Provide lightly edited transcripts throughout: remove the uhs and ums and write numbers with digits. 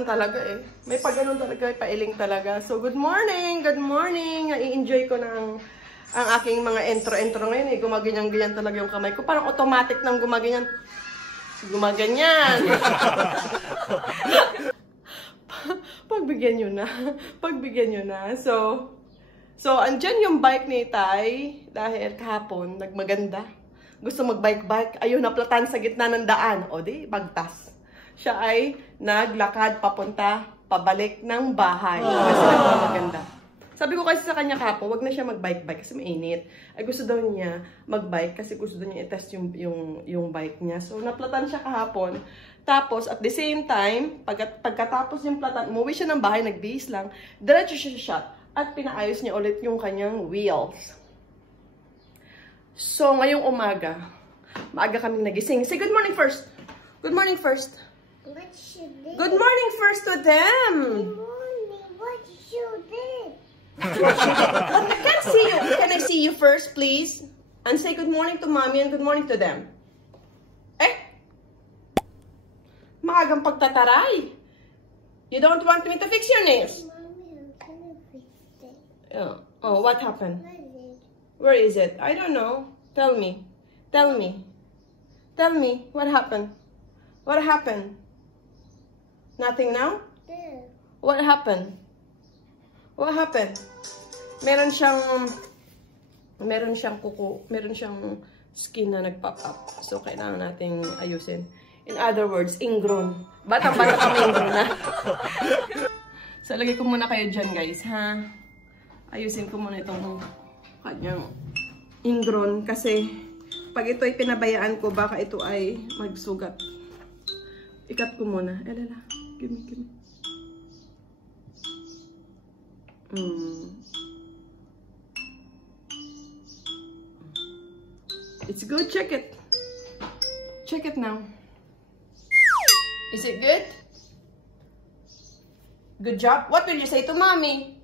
paganon talaga eh. May paganon talaga, pailing talaga. So, good morning! Good morning! I-enjoy ko ng ang aking mga intro-intro ngayon eh. Gumaganyan-ganyan talaga yung kamay ko. Parang automatic nang gumaganyan. Gumaganyan! Pagbigyan nyo na. Pagbigyan nyo na. So, andyan yung bike ni Tay. Dahil kahapon, nagmaganda. Gusto mag-bike-bike. Ayun, naplatan sa gitna ng daan. O di, bagtas. Siya ay naglakad papunta, pabalik ng bahay. Kasi nagmamaganda. Sabi ko kasi sa kanya kahapon, wag na siya mag-bike-bike kasi mainit. Ay gusto daw niya mag-bike kasi gusto daw niya i-test yung bike niya. So, naplatan siya kahapon. Tapos, at the same time, pagkatapos yung platan, umuwi siya ng bahay, nagbihis lang, diretso siya sa shop at pinaayos niya ulit yung kanyang wheels. So, ngayong umaga, maaga kaming nagising. Say good morning first. Good morning first. What you did? Good morning first to them. Good morning. What you did? I can't see you. Can I see you first, please? And say good morning to mommy and good morning to them. Maagang pagtataray. You don't want me to fix your nails? Mommy, I'm gonna fix it. Oh, what happened? What is it? Where is it? I don't know. Tell me. Tell me. Tell me. What happened? What happened? Nothing now? There. What happened? What happened? Meron siyang kuko, meron siyang skin na nag-pop up. So, kailangan nating ayusin. In other words, ingrown. Batang-bata kami ingrown na. So, lagay ko muna kayo dyan, guys, ha? Ayusin ko muna itong kanyang ingrown kasi pag ito ay pinabayaan ko, baka ito ay magsugat. Ikat ko muna. Lala. Give me. It's good. Check it. Check it now. Is it good? Good job. What will you say to mommy?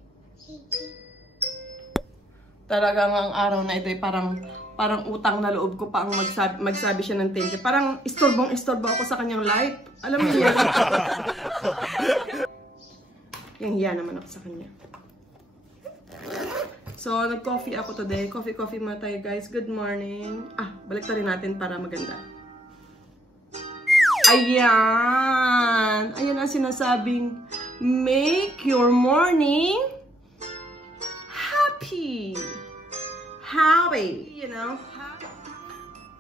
Talagang ang araw na ito ay parang utang na loob ko pa ang magsabi siya ng thank you. Parang istorbo ako sa kanyang life. Alam mo yan. Yung hiya naman ako sa kanya. So, nag-coffee ako today. Coffee muna tayo, guys. Good morning. Balik rin natin para maganda. Ayan. Ayan ang sinasabing, make your morning happy. Happy. You know?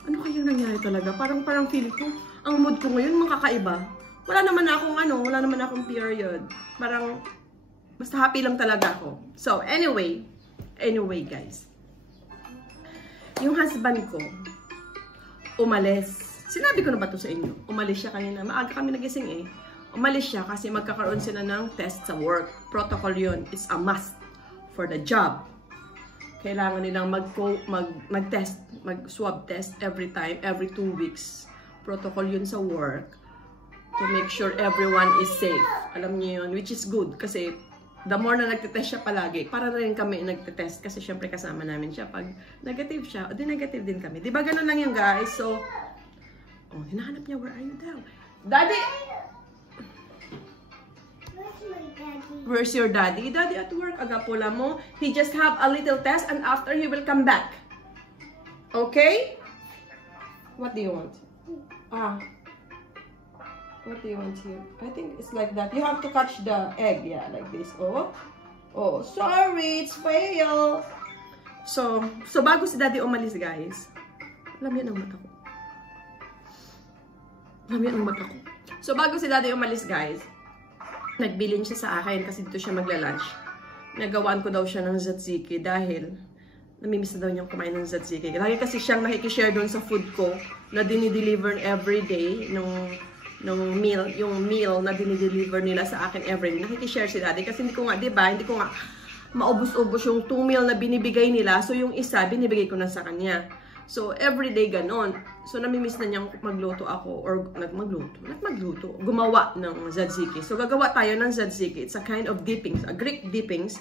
Ano kayang nangyari talaga? Parang feeling ko, ang mood ko ngayon makakaiba. Wala naman akong period. Parang, basta happy lang talaga ako. So, anyway guys. Yung husband ko, umalis. Sinabi ko na ba ito sa inyo? Umalis siya kanina. Maaga kami nagising eh. Umalis siya kasi magkakaroon sila ng test sa work. Protocol yun. It's a must for the job. Kailangan nilang mag-test, mag-swab test every 2 weeks. Protocol yun sa work to make sure everyone is safe. Alam niyo yun, which is good kasi the more na nagtetest siya palagi, para na rin kami nagtetest kasi syempre kasama namin siya. Pag negative siya, o di negative din kami. Diba ganun lang yan, guys? So, hinahanap niya, where are you daw? Daddy! Where's my daddy? Where's your daddy? Daddy at work, agapula mo. He just have a little test and after he will come back. Okay? What do you want? What do you want here? I think it's like that. You have to catch the egg, yeah, like this. Oh, sorry, it's fail. So bago si Daddy umalis, guys. Lamyan ang mata ko. So bago si Daddy umalis, guys, nagbilin siya sa akin kasi dito siya magla-lunch. Nagawaan ko daw siya ng tzatziki dahil namimiss na daw niyang kumain ng tzatziki. Lagi kasi siyang nakikishare doon sa food ko na dinideliver every day yung meal na dinideliver nila sa akin every day. Nakikishare si Daddy kasi hindi ko nga maubos-ubos yung 2 meal na binibigay nila. So yung isa, binibigay ko na sa kanya. So everyday ganon. So namimiss na niyang magluto ako or gumawa ng tzatziki. So gagawa tayo ng tzatziki. It's a kind of dippings, a Greek dippings.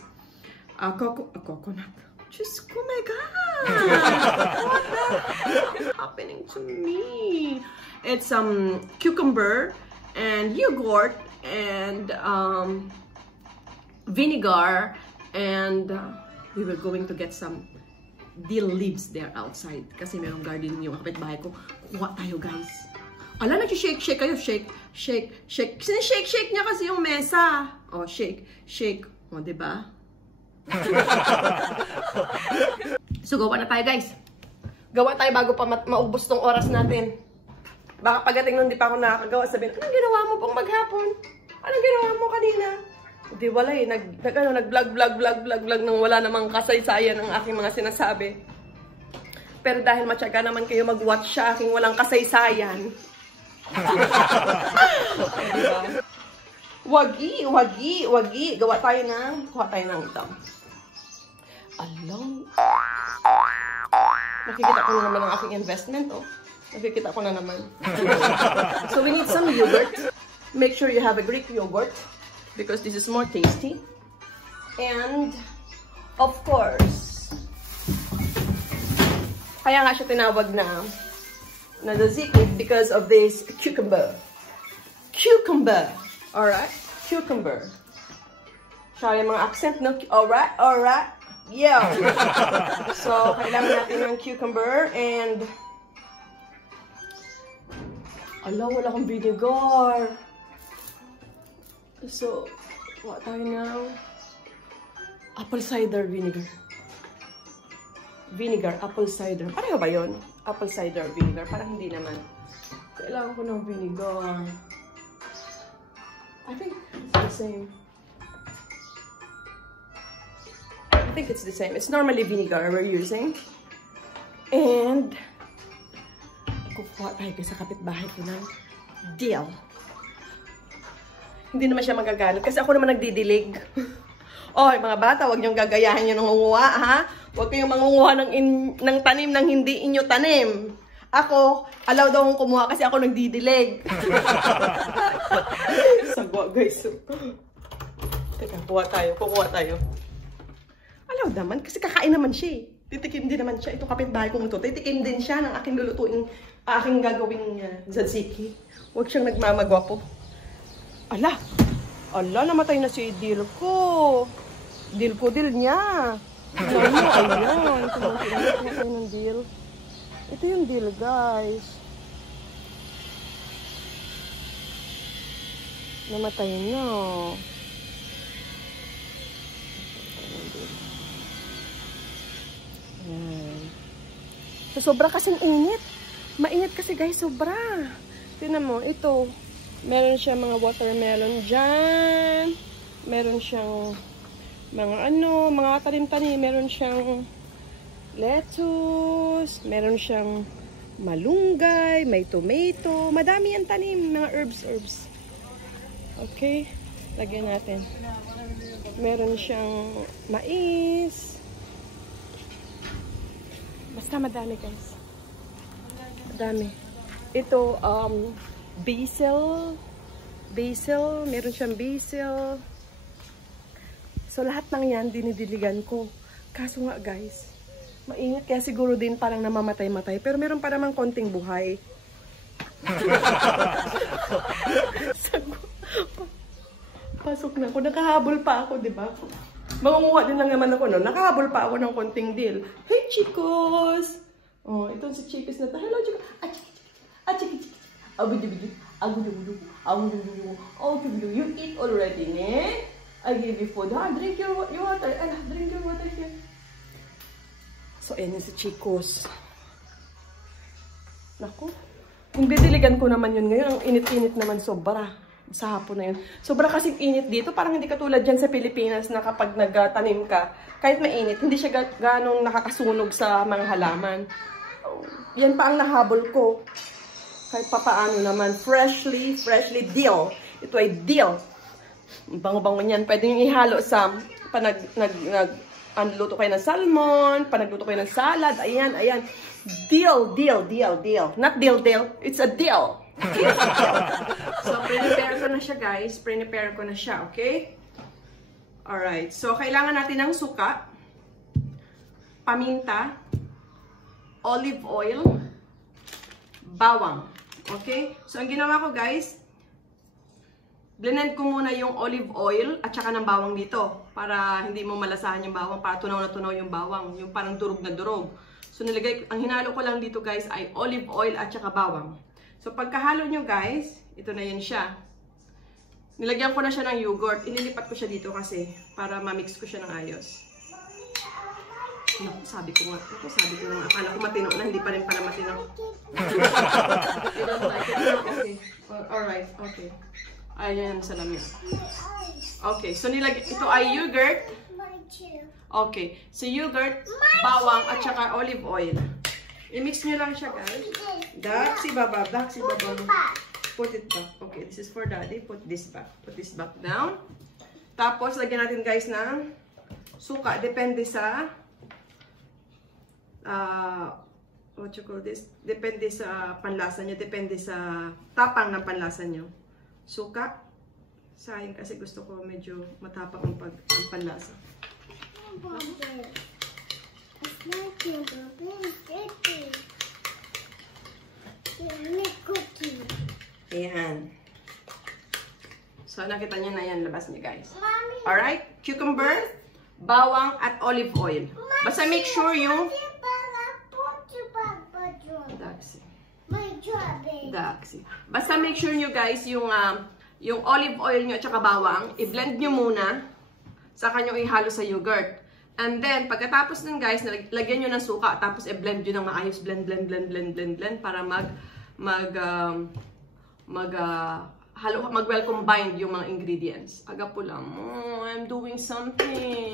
Coconut. Just, oh my God! What's happening to me? It's cucumber and yogurt and vinegar, and we were going to get some dill leaves there outside kasi merong garden yung kapitbahay ko. Kuha tayo, guys. Ala, nag-shake kayo. Shake. Sinishake niya kasi yung mesa. Oh, shake. O, diba? So, gawa na tayo, guys. Gawa tayo bago pa maubos tong oras natin. Baka pagdating nun, di pa ako nakakagawa. Sabihin, anong ginawa mo pang maghapon? Anong ginawa mo kanina? Di wala eh. Nag-vlog nang wala namang kasaysayan ang aking mga sinasabi. Pero dahil matyaga naman kayo mag-watch sa aking walang kasaysayan. Diba? Wagi. Gawa tayo kuha tayo ng ito. Alam. Nakikita ko na naman ang aking investment, oh. Nakikita ko na naman. So we need some yogurt. Make sure you have a Greek yogurt because this is more tasty. And, of course, kaya nga siya tinawag na tzatziki because of this cucumber. Alright? Cucumber. Sorry, mga accent, no? Alright. Yeah. So, kailangan natin ng cucumber and wala akong vinegar. So, what tayo now? Apple cider vinegar. Apple cider. Pareho ba yun? Apple cider vinegar. Parang hindi naman. Kailangan ko ng vinegar. I think it's the same. It's normally vinegar we're using. And, kukuha tayo sa kapitbahay ko ng dill. Hindi naman siya magagalit kasi ako naman nagdidilig. Mga bata, huwag niyong gagayahin yung nangunguha, ha? Huwag kayong mangunguha ng tanim ng hindi inyo tanim. Ako, allow daw akong kumuha kasi ako nagdidilig. Sagwa, guys. Teka, kukuha tayo. Allow naman, kasi kakain naman siya eh. Titikim din naman siya. Ito kapitbahay kong ito. Titikim din siya ng aking lulutuin, aking gagawing tzatziki. Huwag siyang nagmamagwapo. Ala, namatay na si dill ko. Dill niya. Ayan. Ito ng dill. Ito yung dill, guys. Namatay na. Ayan. So, sobra kasing init. Mainit kasi, guys, sobra. Tingnan mo, ito. Meron siyang mga watermelon dyan. Meron siyang mga tanim-tanim. Meron siyang lettuce. Meron siyang malunggay. May tomato. Madami ang tanim. Mga herbs. Okay. Lagyan natin. Meron siyang mais. Basta madami, guys. Madami. Ito, basil. Meron siyang basil. So, lahat ng yan, dinidiligan ko. Kaso nga, guys, mainit. Kaya siguro din parang namamatay-matay. Pero meron pa namang konting buhay. Pasok na ako. Nakahabol pa ako, diba? Mangunguha din lang naman ako, no? Nakahabol pa ako ng konting dill. Hey, chicos! Oh, ito si Chikis na to. Hello, chicos! Chiki. Agudu. You eat already, ne? I gave you food. Drink your water. Drink your water here. So, ayan si Chicos. Naku. Kung didiligan ko naman yun ngayon, ang init-init naman sobra. Sa hapon na yun. Sobra kasing init dito. Parang hindi katulad dyan sa Pilipinas na kapag nagtanim ka, kahit mainit, hindi siya ganong nakakasunog sa mga halaman. Yan pa ang nahabol ko. Kahit papaano naman. Freshly dill. Ito ay dill. Bango-bango niyan. Pwede nyo ihalo sa nagluto kayo ng salmon, nagluto kayo ng salad. Ayan. Dill. Not dill. It's a dill. Okay? So, prepare ko na siya, guys. Prepare ko na siya, okay? Alright. So, kailangan natin ng suka, paminta, olive oil, bawang. Okay? So, ang ginawa ko, guys, blend ko muna yung olive oil at saka ng bawang dito para hindi mo malasahan yung bawang, para tunaw na tunaw yung bawang, yung parang durog na durog. So ang hinalo ko lang dito guys ay olive oil at saka bawang. So pagkahalo nyo guys, ito na yun siya. Nilagyan ko na siya ng yogurt, inilipat ko siya dito kasi para ma-mix ko siya ng ayos. Naku, sabi ko nga, akala ko matino na, hindi pa rin pala matino. You don't like it? Okay. Alright, okay. Ayan sa lamin. Okay, so ito ay yogurt. Okay, so yogurt, bawang, at saka olive oil. I-mix nyo lang siya, guys. Daxi baba. Put it back. Okay, this is for daddy. Put this back down. Tapos, lagyan natin, guys, ng suka. Depende sa what you call this? Depende sa panlasa nyo. Depende sa tapang ng panlasa nyo. Suka. Sayang kasi gusto ko medyo matapang ang panlasa. Ayan. So, nakita nyo na yan. Labas niyo, guys. Alright? Cucumber, bawang, at olive oil. Basta make sure yung Daxi. Basta make sure nyo guys yung olive oil nyo at saka bawang, i-blend nyo muna, saka nyo ihalo sa yogurt. And then, pagkatapos nun guys, lagyan nyo ng suka, tapos i-blend nyo ng maayos, blend para mag-well combined yung mga ingredients. Aga po lang, I'm doing something.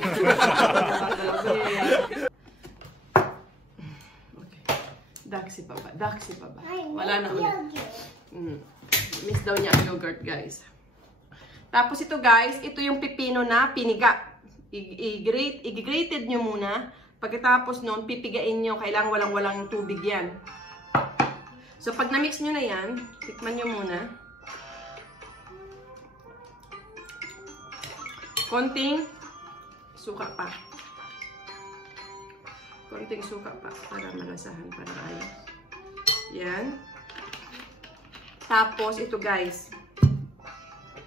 Daxi pa ba? Wala na ulit. Miss daw niya ang yogurt, guys. Tapos ito, guys, ito yung pipino na piniga. I-grated nyo muna. Pagkatapos nun, pipigain nyo. Kailangan walang tubig yan. So, pag na-mix nyo na yan, tikman nyo muna. Konting suka pa. Konting suka pa para malasahan para ayos. Yan. Tapos ito guys,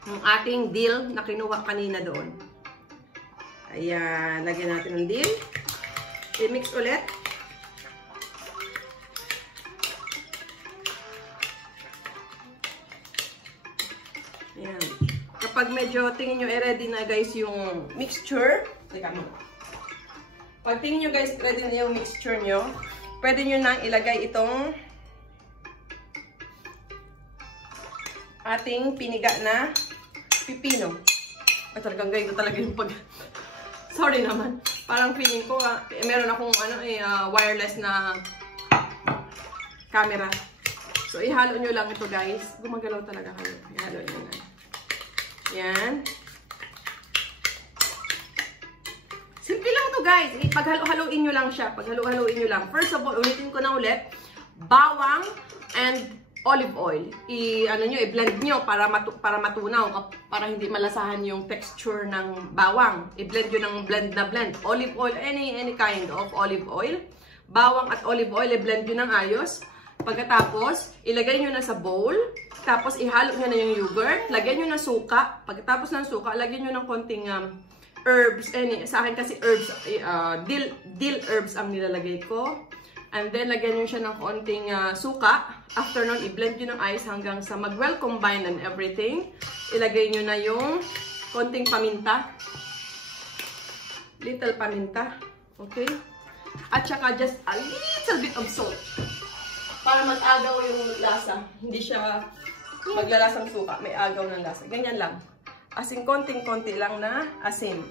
yung ating dill na kinuha kanina doon. Ayan, lagyan natin ng dill. I-mix ulit. Ayan. Kapag medyo tingin nyo ready na guys yung mixture, pag tingin nyo guys, ready na yung mixture nyo, pwede nyo nang ilagay itong ating piniga na pipino. Ay, talagang ganito talaga yung Sorry naman. Parang feeling ko, meron akong wireless na camera. So, ihalo nyo lang ito guys. Gumagalaw talaga kayo. Ihalo nyo lang. Yan. Simple lang to guys. Paghalo-haloin nyo lang siya. Paghalo-haloin nyo lang. First of all, ulitin ko na ulit. Bawang and olive oil. I-blend nyo para matunaw. Para hindi malasahan yung texture ng bawang. I-blend nyo ng blend na blend. Olive oil, any kind of olive oil. Bawang at olive oil, i-blend nyo ng ayos. Pagkatapos, ilagay nyo na sa bowl. Tapos, ihalo nyo na yung yogurt. Lagyan nyo ng suka. Pagkatapos ng suka, lagyan nyo ng konting herbs. Sa akin kasi herbs, dill herbs ang nilalagay ko. And then, lagyan nyo siya ng konting suka. After nun, i-blend nyo ng ice hanggang sa mag-well combine and everything. Ilagay nyo na yung konting paminta. Little paminta. Okay? At saka just a little bit of salt. Para mag-agaw yung lasa. Hindi siya maglalasang suka. May agaw ng lasa. Ganyan lang. Asin konting-konti lang na asin.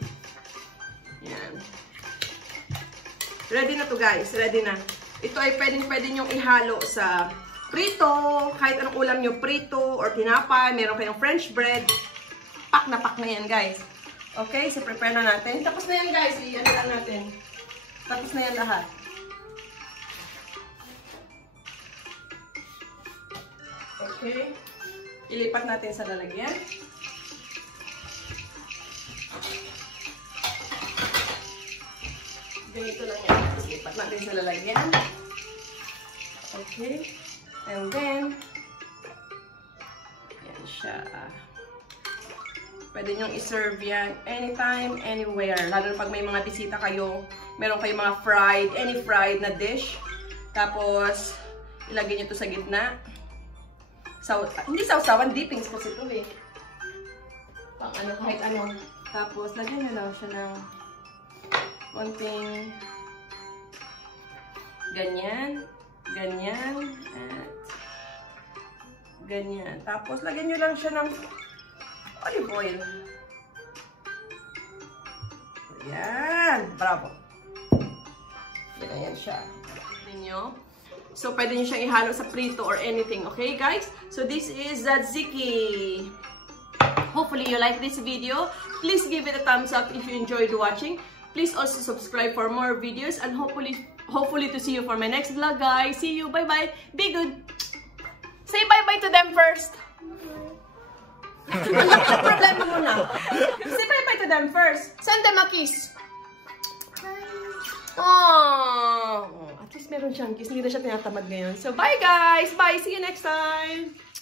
Yan. Ready na to guys. Ready na. Ito ay pwede nyong ihalo sa prito. Kahit anong ulam nyo. Prito or tinapay. Meron kayong French bread. Pack na yan guys. Okay. So prepare na natin. Tapos na yan guys. Iyan lang natin. Tapos na yan lahat. Okay. Ilipat natin sa lalagyan. Ganito lang yan. Ilipat natin sa lalagyan. Okay. And then, yan siya. Pwede nyong iserve yan anytime, anywhere. Lalo na pag may mga bisita kayo, meron kayong mga fried, any fried na dish. Tapos, ilagay nyo to sa gitna. Hindi sausawan, dippings kasi ito eh. Pang ano, kahit ano. Tapos, lagyan nyo lang siya ng konting ganyan, ganyan, at ganyan. Tapos, lagyan nyo lang siya ng olive oil. Ayan. Bravo. Ganyan siya. Ninyo. So, pwede nyo siyang ihalo sa prito or anything. Okay, guys? So, this is tzatziki. Hopefully, you like this video. Please give it a thumbs up if you enjoyed watching. Please also subscribe for more videos. And hopefully to see you for my next vlog, guys. See you. Bye-bye. Be good. Say bye-bye to them first. Problema muna. Say bye-bye to them first. Send them a kiss. Oh, at least meron siyang kiss. Hindi na siya tinatamad ngayon. So, bye guys! Bye! See you next time!